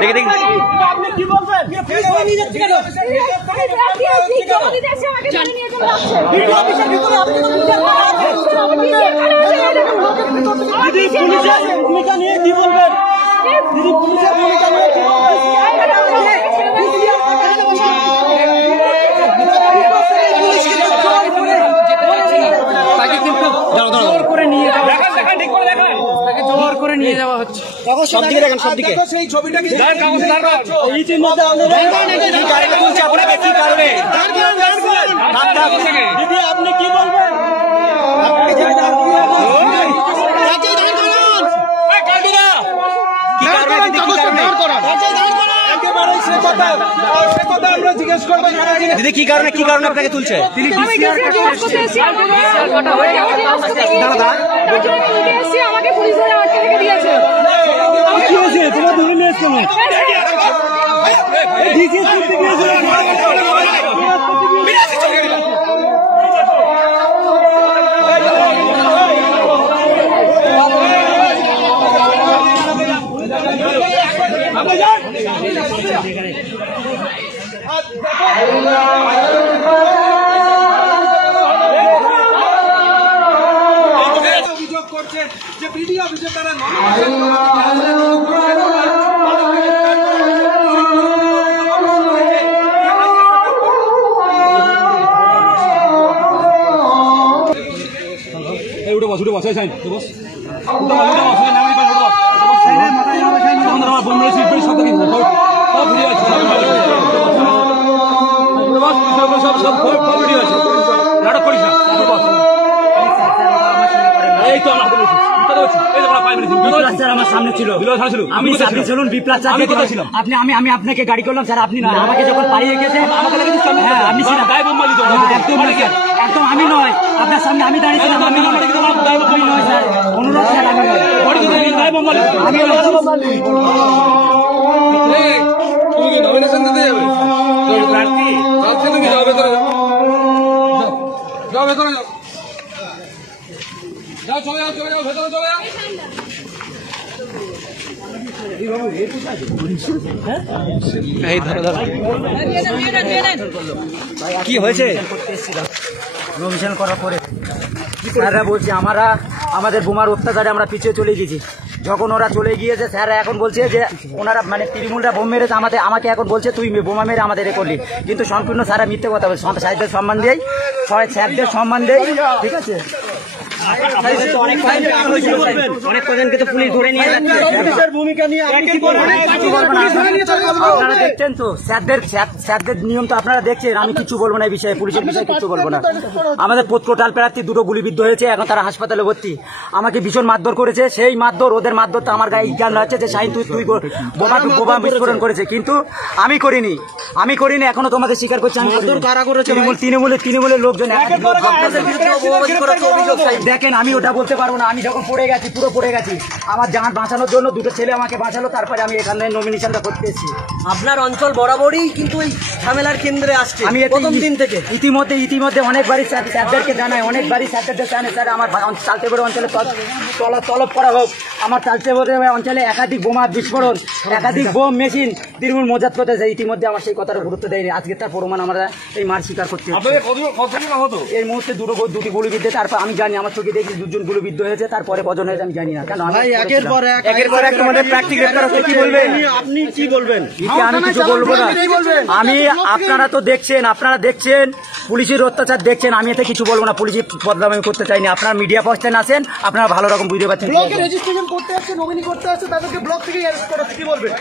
দেখে দেখি আপনি কি বলবেন? দিদি পুলিশের ভূমিকা নিয়ে কি বলবেন? দিদি পুলিশের ভূমিকা নিয়ে কি বলবেন? নিয়ে যাওয়া হচ্ছে সব দিকে দেখেন, সব দিকে সেই ছবিটা কি দিদি আপনি কি বলবেন? দিদি কি কারণে আপনাকে তুলছে? আমাকে পুলিশ ধরে আটকে রেখে দিয়েছে। কি হয়েছে তোমার ধরে নিয়ে এসছো না? অভিযোগ করছে যে বিডি অফিসে তারা উঠে বস সাইন বস নাটক করিস না। এই তো আমার আমার সামনে ছিল, আমি চলুন বিপ্লব আপনি আমি আপনাকে গাড়ি করলাম স্যার, আপনি না আমাকে যখন পালিয়ে গেছে হ্যাঁ আপনি একদম আমি নয়, আপনার সামনে আমি দাঁড়িয়েছিলাম, আমি নয় স্যার, অনুরোধ স্যার আমি নয়। তুমি কি নমিনেশন দিতে যাবে? তুমি যাও ভেতরে যাও ভেতরে যাও যাও চলে যাও ভেতরে চলে যাও। কি হয়েছে? নমিনেশন করার পরে স্যাররা বলছে আমাদের বোমার অত্যাচারে আমরা পিছিয়ে চলে গেছি। যখন ওরা চলে গিয়েছে স্যাররা এখন বলছে যে ওনারা মানে তৃণমূলরা বোম মেরেছে আমাকে এখন বলছে তুই বোমা মেরে আমাদের এ করলি, কিন্তু সম্পূর্ণ স্যাররা মিথ্যে কথা বলছে। সাহিত্যের সম্মান দেয়, স্যারদের সম্মান দেয়, ঠিক আছে। অনেক কজনকে তো পুলিশ ধরে নিয়ে যাচ্ছে। আপনারা দেখছেন তো স্যারদের নিয়ম তো আপনারা দেখছেন, আমি কিছু বলবো না এই বিষয়ে, পুলিশের বিষয়ে কিছু বলবো না। আমাদের টোটাল প্রার্থী 2 গুলিবিদ্ধ হয়েছে, এখন তারা হাসপাতালে ভর্তি। আমাকে ভীষণ মারধর করেছে, সেই মারধর ওদের মারধর তো আমার গায়ে জ্ঞান হচ্ছে যে শাহিন তুই বোমা বিস্ফোরণ করেছে, কিন্তু আমি করিনি, এখনো তোমাদের স্বীকার করছি আমি তৃণমূলের লোকজন। দেখেন আমি ওটা বলতে পারবো না, আমি যখন পড়ে গেছি পুরো পড়ে গেছি, আমার জান বাঁচানোর জন্য 2টো ছেলে আমাকে বাঁচালো, তারপরে আমি এখানে নমিনেশনটা করতে এসেছি। আপনার অঞ্চল বরাবরই কিন্তু এই ঝামেলার কেন্দ্রে আসছে আমি প্রথম দিন থেকে ইতিমধ্যে অনেকবারই স্যারদেরকে জানাই, স্যার আমার তালতেবড় অঞ্চলে তলব করা হোক, আমার তালতেবড় অঞ্চলে একাধিক বোমা বিস্ফোরণ, একাধিক বোম মেশিন তৃণমূল মজাত করতে যায়। ইতিমধ্যে আমার সেই কথাটা গুরুত্ব দেয়নি, আজকে তার প্রমাণ আমরা এই মার স্বীকার করতে এই মুহূর্তে 2টি গুলিবিদ্ধ। তারপর আমি জানি আমার চোখে দেখি 2 জন গুলিবিদ্ধ হয়েছে, তারপরে কজন হয়েছে আমি জানি না। কেন একের পর এক তোমাদের প্রার্থী গ্রেফতার হচ্ছে, কি বলবেন আপনি? কি বলবেন? আমি কিছু বলবো না। আপনারা তো দেখছেন পুলিশের অত্যাচার দেখছেন, আমি এতে কিছু বলবো না। পুলিশের বদনামি করতে চাইনি, আপনার মিডিয়া পার্সন আছেন, আপনারা ভালো রকম বুঝতে পারছেন। ব্লকে রেজিস্ট্রেশন করতে আসছে, নমিনি করতে আসছে, তাদেরকে ব্লক থেকে অ্যারেস্ট করা, কি বলবেন?